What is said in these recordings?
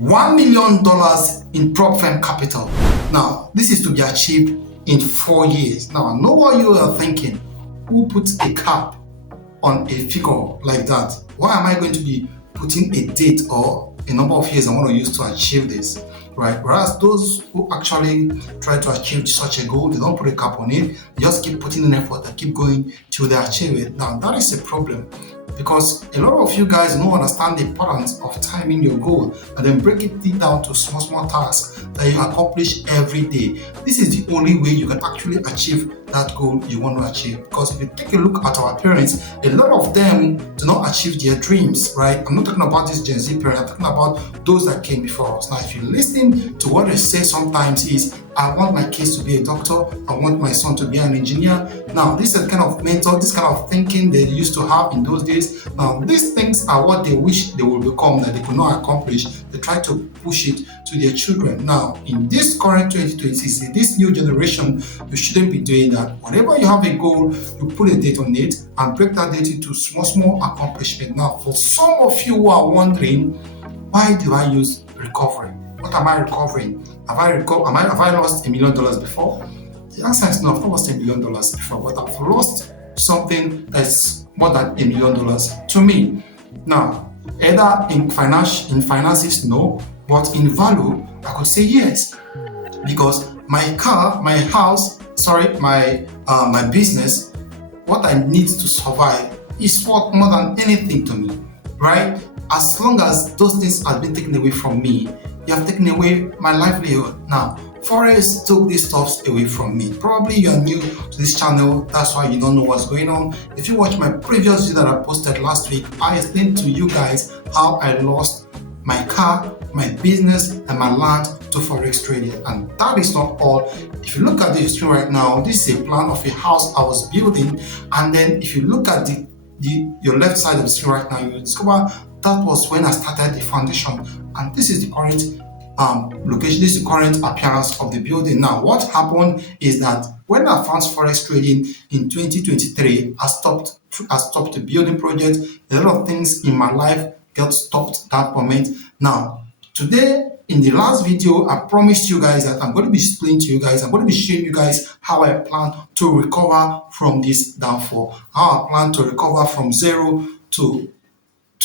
$1 million in Propfirm Capital. Now, this is to be achieved in 4 years. Now, I know what you are thinking. Who puts a cap on a figure like that? Why am I going to be putting a date or a number of years I want to use to achieve this? Right? Whereas those who actually try to achieve such a goal, they don't put a cap on it. They just keep putting in effort and keep going till they achieve it. Now, that is a problem, because a lot of you guys don't understand the importance of timing your goal and then break it down to small tasks that you accomplish every day. This is the only way you can actually achieve that goal you want to achieve. Because if you take a look at our parents, a lot of them do not achieve their dreams, right? I'm not talking about this Gen Z parents, I'm talking about those that came before us. Now, if you listen to what they say sometimes is, I want my kids to be a doctor, I want my son to be an engineer. Now, this is the kind of mental, this kind of thinking they used to have in those days. Now, these things are what they wish they would become that they could not accomplish. They try to push it to their children. Now, in this current 2020s, in this new generation, you shouldn't be doing that. Whenever you have a goal, you put a date on it and break that date into small accomplishment. Now, for some of you who are wondering, why do I use recovery? What am I recovering? Have I lost $1 million before? The answer is no, I've not lost $1 million before, but I've lost something that's more than $1 million to me. Now, either in finances, no, but in value, I could say yes, because my car, my house, my business, what I need to survive is worth more than anything to me, right? As long as those things have been taken away from me, you have taken away my livelihood. Now, forex took these stuff away from me. Probably you are new to this channel, that's why you don't know what's going on. If you watch my previous video that I posted last week, I explained to you guys how I lost my car, my business, and my land to forex trading. And that is not all. If you look at the screen right now, this is a plan of a house I was building. And then if you look at your left side of the screen right now, you will discover that was when I started the foundation. And this is the current location, this is the current appearance of the building. Now, what happened is that when I found forex trading in 2023, I stopped the building project. A lot of things in my life got stopped at that moment. Now, today, in the last video, I promised you guys that I'm going to be explaining to you guys, I'm going to be showing you guys how I plan to recover from this downfall, how I plan to recover from zero to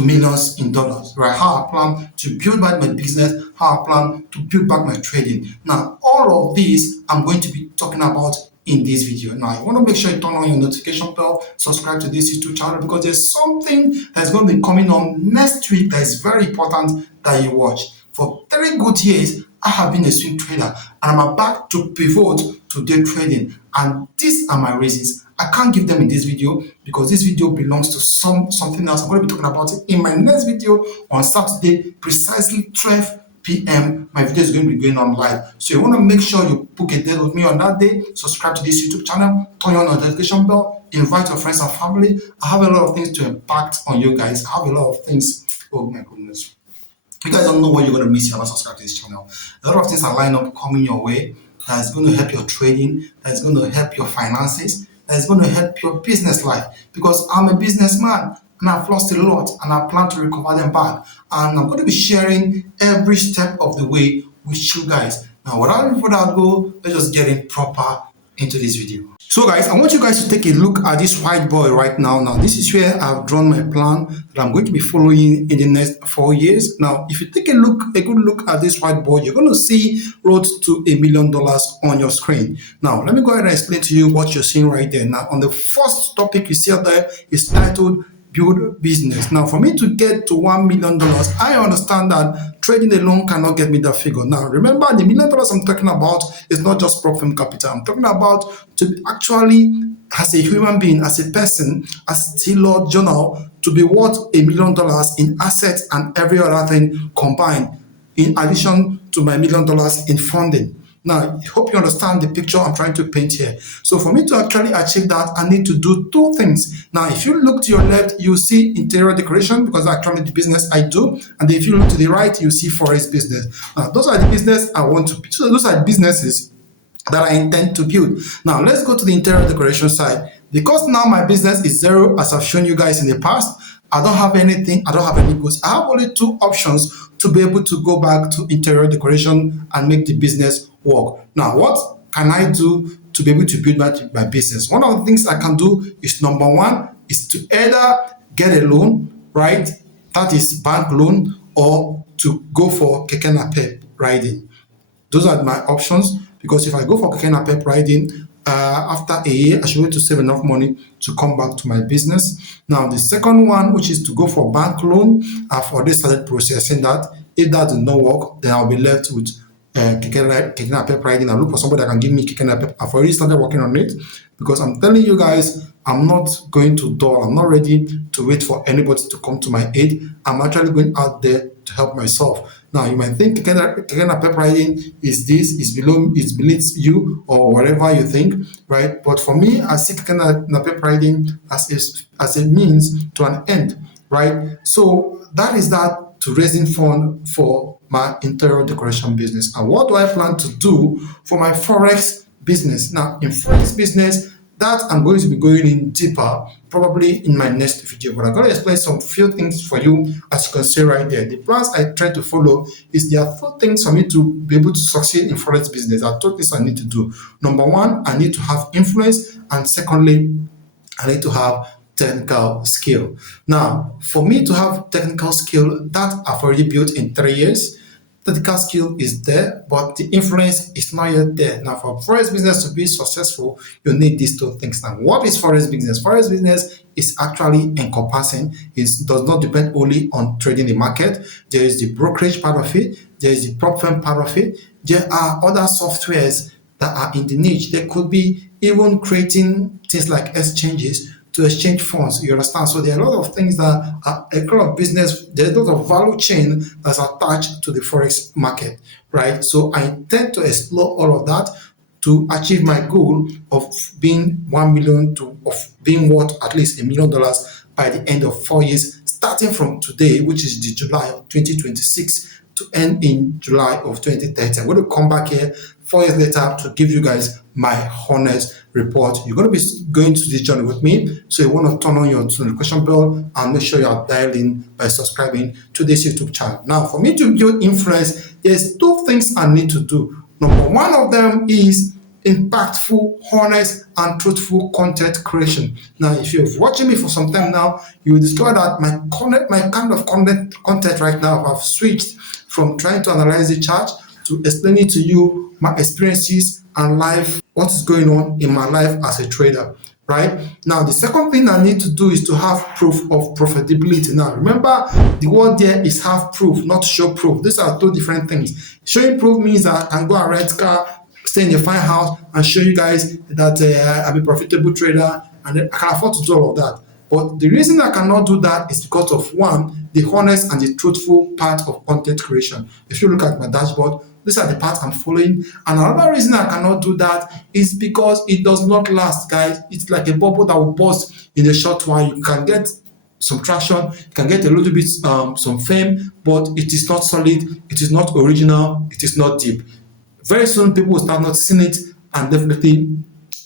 millions in dollars, right? How I plan to build back my business, how I plan to build back my trading. Now, all of these I'm going to be talking about in this video. Now, you want to make sure you turn on your notification bell, subscribe to this YouTube channel, because there's something that's going to be coming on next week that is very important that you watch. For 3 good years, I have been a swing trader, and I'm about to pivot to day trading. And these are my reasons. I can't give them in this video because this video belongs to something else I'm going to be talking about it in my next video on Saturday, precisely 12 p.m. My video is going to be going on live. So you want to make sure you book a date with me on that day, subscribe to this YouTube channel, turn on the notification bell, invite your friends and family. I have a lot of things to impact on you guys. I have a lot of things. Oh my goodness. You guys don't know what you're going to miss if you haven't subscribed to this channel. A lot of things are lined up coming your way. That's going to help your trading. That's going to help your finances. That's going to help your business life, because I'm a businessman and I've lost a lot and I plan to recover them back. And I'm going to be sharing every step of the way with you guys. Now, without further ado, let's just get in proper into this video. So guys, I want you guys to take a look at this whiteboard right now. Now, this is where I've drawn my plan that I'm going to be following in the next 4 years. Now, if you take a good look at this whiteboard, you're going to see road to $1 million on your screen. Now, let me go ahead and explain to you what you're seeing right there. Now, on the first topic you see out there is titled Build Business. Now, for me to get to $1 million, I understand that trading alone cannot get me that figure. Now, remember, the $1 million I'm talking about is not just Propfirm Capital. I'm talking about to actually, as a human being, as a person, as a Taylor Journal, to be worth $1 million in assets and every other thing combined, in addition to my $1 million in funding. Now, I hope you understand the picture I'm trying to paint here. So for me to actually achieve that, I need to do 2 things. Now, if you look to your left, you see interior decoration, because that's actually the business I do. And if you look to the right, you see forex business. Now, those are the business I want to build. So those are businesses that I intend to build. Now, let's go to the interior decoration side. Because now my business is zero, as I've shown you guys in the past, I don't have anything, I don't have any goods. I have only two options to be able to go back to interior decoration and make the business work. Now, what can I do to be able to build my business? One of the things I can do is, number one, is to either get a loan, right? That is bank loan, or to go for keke napep riding. Those are my options, because if I go for keke napep riding, after a year, I should be able to save enough money to come back to my business. Now, the second one, which is to go for bank loan, I've already started processing that. If that does not work, then I'll be left with keke napep riding. I'll look for somebody that can give me keke napep. I've already started working on it, because I'm telling you guys, I'm not going to dull. I'm not ready to wait for anybody to come to my aid. I'm actually going out there to help myself. Now, you might think keke napep riding is this, is beneath you, or whatever you think, right? But for me, I see keke napep riding as a means to an end, right? So that is that, to raising fund for my interior decoration business. And what do I plan to do for my forex business? Now, in forex business, that I'm going to be going in deeper probably in my next video, but I'm going to explain some few things for you. As you can see right there, the plans I try to follow is, there are four things for me to be able to succeed in forex business. There are two things I need to do. Number one, I need to have influence, and secondly, I need to have technical skill. Now, for me to have technical skill, that I've already built in 3 years. Technical skill is there, but the influence is not yet there. Now, for forex business to be successful, you need these two things. Now, what is forex business? Forex business is actually encompassing. It does not depend only on trading the market. There is the brokerage part of it. There is the prop firm part of it. There are other softwares that are in the niche. There could be even creating things like exchanges to exchange funds. You understand? So there are a lot of things that are a lot of business. There's a lot of value chain that's attached to the forex market, right? So I intend to explore all of that to achieve my goal of being 1 million, of being worth at least $1 million by the end of 4 years, starting from today, which is the July of 2026, to end in July of 2030. I'm going to come back here 4 years later to give you guys my honest report. You're going to be going to this journey with me, so you want to turn on your notification bell and make sure you are dialed in by subscribing to this YouTube channel. Now, for me to build influence, there's two things I need to do. Number one of them is impactful, honest, and truthful content creation. Now, if you're watching me for some time now, you will discover that my kind of content right now, I've switched from trying to analyze the chart to explaining to you my experiences and life, what is going on in my life as a trader, right? Now, the second thing I need to do is to have proof of profitability. Now, remember, the word there is have proof, not show proof. These are two different things. Showing proof means that I can go and rent a car, stay in a fine house, and show you guys that I'm a profitable trader, and I can afford to do all of that. But the reason I cannot do that is because of, one, the honest and the truthful part of content creation. If you look at my dashboard, these are the parts I'm following. And another reason I cannot do that is because it does not last, guys. It's like a bubble that will burst in a short while. You can get some traction, you can get a little bit some fame, but it is not solid, it is not original, it is not deep. Very soon, people will start noticing it, and definitely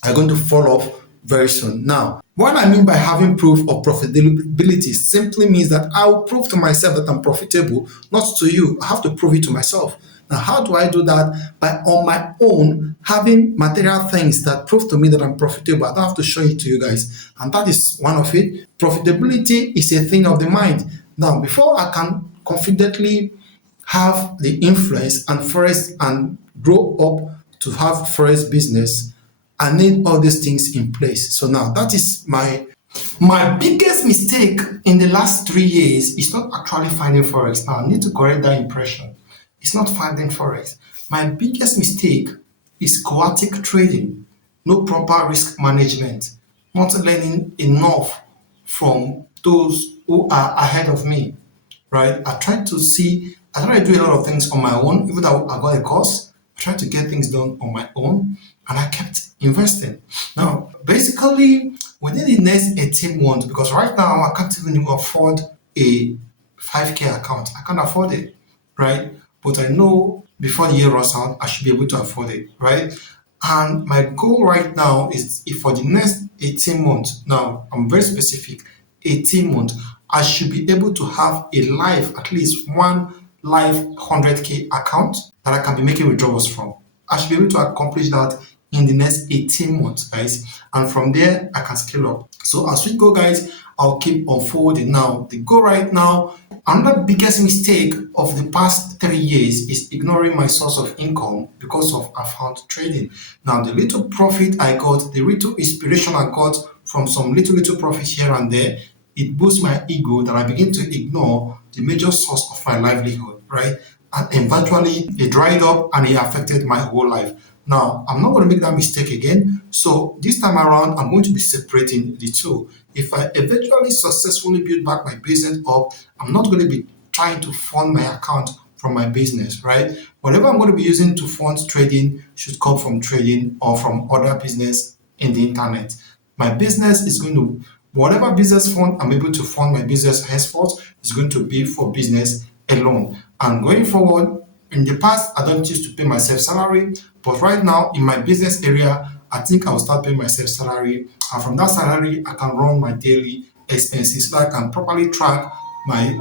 are going to fall off very soon. Now, what I mean by having proof of profitability simply means that I will prove to myself that I'm profitable, not to you. I have to prove it to myself. Now, how do I do that? By on my own having material things that prove to me that I'm profitable. I don't have to show it to you guys. And that is one of it. Profitability is a thing of the mind. Now, before I can confidently have the influence and forex and grow up to have forex business, I need all these things in place. So now that is my biggest mistake in the last 3 years is not actually finding forex. Now I need to correct that impression. It's not finding forex. My biggest mistake is chaotic trading, no proper risk management, not learning enough from those who are ahead of me, right? I try to do a lot of things on my own, even though I got a course. I tried to get things done on my own, and I kept investing. Now, basically, within the next 18 months, because right now I can't even afford a 5K account. I can't afford it, right? But I know before the year runs out, I should be able to afford it, right? And my goal right now is, if for the next 18 months, now I'm very specific, 18 months, I should be able to have a live, at least one live 100K account that I can be making withdrawals from. I should be able to accomplish that in the next 18 months, guys. And from there, I can scale up. So as we go, guys, I'll keep unfolding. Now, the goal right now, another biggest mistake of the past 3 years is ignoring my source of income because of account trading. Now, the little profit I got, the little inspiration I got from some little profit here and there, it boosts my ego that I begin to ignore the major source of my livelihood, right? And eventually it dried up and it affected my whole life. Now, I'm not going to make that mistake again. So this time around, I'm going to be separating the two. If I eventually successfully build back my business up, I'm not going to be trying to fund my account from my business, right? Whatever I'm going to be using to fund trading should come from trading or from other business in the internet. My business is going to, whatever business fund I'm able to fund my business henceforth is going to be for business alone. And going forward, in the past, I don't used to pay myself salary, but right now in my business area, I think I'll start paying myself salary. And from that salary, I can run my daily expenses so I can properly track my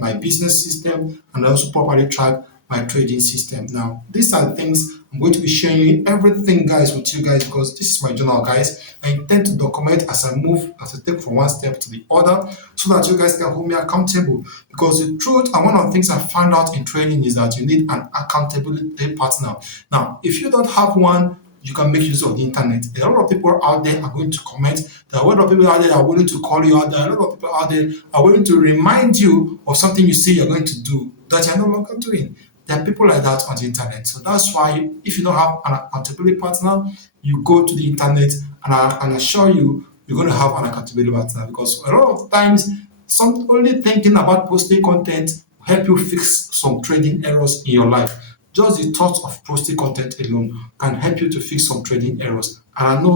my business system and also properly track my trading system. Now, these are the things I'm going to be sharing you everything, guys, with you guys, because this is my journal, guys. I intend to document as I move, as I take from one step to the other, so that you guys can hold me accountable. Because the truth and one of the things I found out in trading is that you need an accountability partner. Now, if you don't have one, you can make use of the internet. A lot of people out there are going to comment. There are a lot of people out there that are willing to call you out. There are a lot of people out there are willing to remind you of something you say you're going to do that you're no longer doing. There are people like that on the internet. So that's why if you don't have an accountability partner, you go to the internet, and I can assure you, you're going to have an accountability partner, because a lot of times, only thinking about posting content will help you fix some trading errors in your life. Just the thought of posting content alone can help you to fix some trading errors. And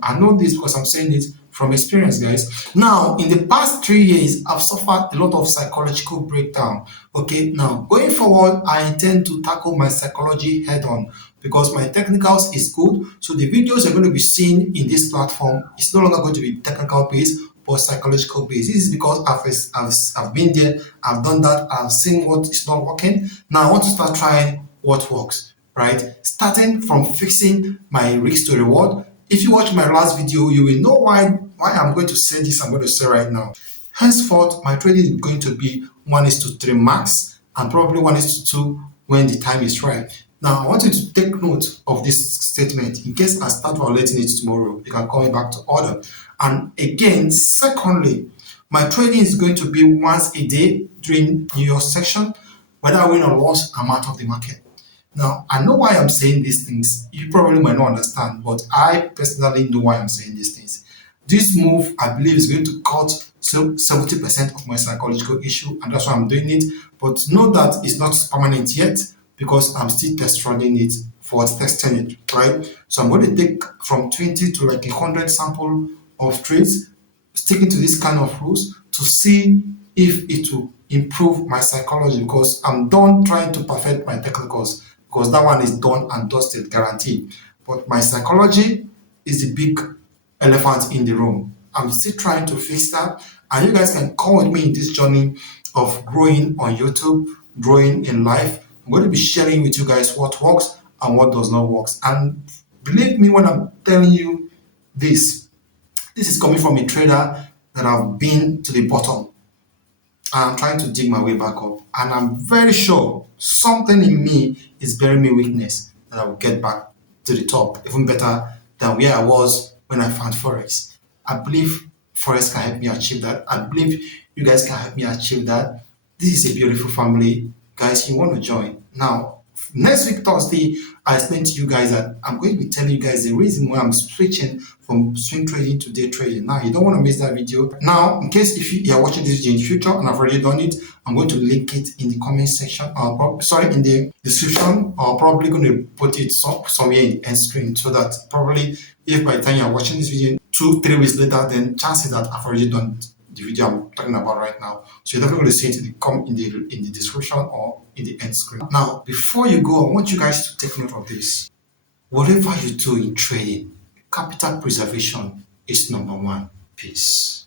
I know this because I'm saying it from experience, guys. Now, in the past 3 years, I've suffered a lot of psychological breakdown. Okay, now going forward, I intend to tackle my psychology head on, because my technicals is good. So the videos you're going to be seeing in this platform is no longer going to be technical based, but psychological based. This is because I've been there, I've done that, I've seen what is not working. Now I want to start trying what works, right? Starting from fixing my risk to reward. If you watch my last video, you will know why I'm going to say this. I'm going to say right now. Henceforth, my trading is going to be 1:3 max, and probably 1:2 when the time is right. Now, I want you to take note of this statement in case I start violating it tomorrow. You can call me back to order. And again, secondly, my trading is going to be once a day during New York session. Whether I win or loss, I'm out of the market. Now, I know why I'm saying these things. You probably might not understand, but I personally know why I'm saying these things. This move, I believe, is going to cut 70% of my psychological issue, and that's why I'm doing it. But know that it's not permanent yet, because I'm still test running it for testing it, right? So I'm going to take from 20 to like 100 sample of trades, sticking to this kind of rules to see if it will improve my psychology, because I'm done trying to perfect my technicals, because that one is done and dusted, guaranteed. But my psychology is the big elephant in the room. I'm still trying to fix that, and you guys can come with me in this journey of growing on YouTube, growing in life. I'm going to be sharing with you guys what works and what does not work. And believe me when I'm telling you this is coming from a trader that I've been to the bottom, and I'm trying to dig my way back up. And I'm very sure something in me is bearing me weakness that I will get back to the top, even better than where I was when I found Forex. I believe Forex can help me achieve that. I believe you guys can help me achieve that. This is a beautiful family. Guys, you want to join. Now, next week, Thursday, I explain to you guys that I'm going to be telling you guys the reason why I'm switching from swing trading to day trading. Now, you don't want to miss that video. Now, in case if you are watching this video in the future and I've already done it, I'm going to link it in the comment section, in the description, or probably going to put it somewhere in the end screen, so that probably if by the time you're watching this video 2-3 weeks later, then chances that I've already done the video I'm talking about right now. So you're definitely going to see it in the description or in the end screen. Now, before you go, I want you guys to take note of this. Whatever you do in trading, capital preservation is number one. Peace.